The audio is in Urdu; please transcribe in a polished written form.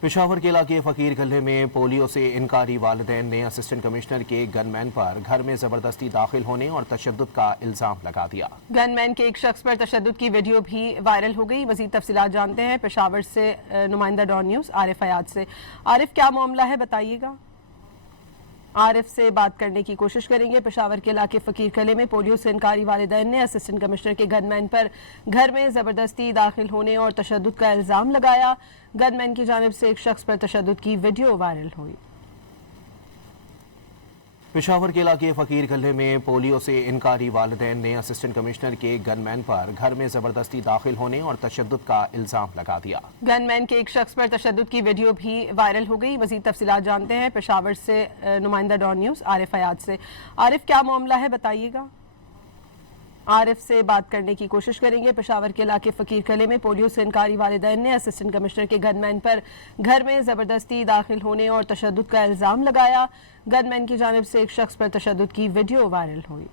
پشاور کے علاقے فقیر گلے میں پولیو سے انکاری والدین نے اسسٹنٹ کمشنر کے گن مین پر گھر میں زبردستی داخل ہونے اور تشدد کا الزام لگا دیا۔ گن مین کے ایک شخص پر تشدد کی ویڈیو بھی وائرل ہو گئی۔ مزید تفصیلات جانتے ہیں پشاور سے نمائندہ ڈان نیوز عارف حیات سے۔ عارف، کیا معاملہ ہے بتائیے گا؟ عارف سے بات کرنے کی کوشش کریں گے۔ پشاور کے علاقے فقیر قلعے میں پولیو سے انکاری والدین نے اسسٹنٹ کمشنر کے گن مین پر گھر میں زبردستی داخل ہونے اور تشدد کا الزام لگایا۔ گن مین کی جانب سے ایک شخص پر تشدد کی ویڈیو وائرل ہوئی۔ پشاور کے علاقے فقیر گلے میں پولیو سے انکاری والدین نے اسسٹنٹ کمشنر کے گن مین پر گھر میں زبردستی داخل ہونے اور تشدد کا الزام لگا دیا۔ گن مین کے ایک شخص پر تشدد کی ویڈیو بھی وائرل ہو گئی۔ مزید تفصیلات جانتے ہیں پشاور سے نمائندہ ڈان نیوز عارف حیات سے۔ عارف، کیا معاملہ ہے بتائیے گا؟ عارف سے بات کرنے کی کوشش کریں گے۔ پشاور کے علاقے فقیر قلعے میں پولیو سے انکاری والدین نے اسسٹنٹ کمشنر کے گن مین پر گھر میں زبردستی داخل ہونے اور تشدد کا الزام لگایا۔ گن مین کی جانب سے ایک شخص پر تشدد کی ویڈیو وائرل ہوئی۔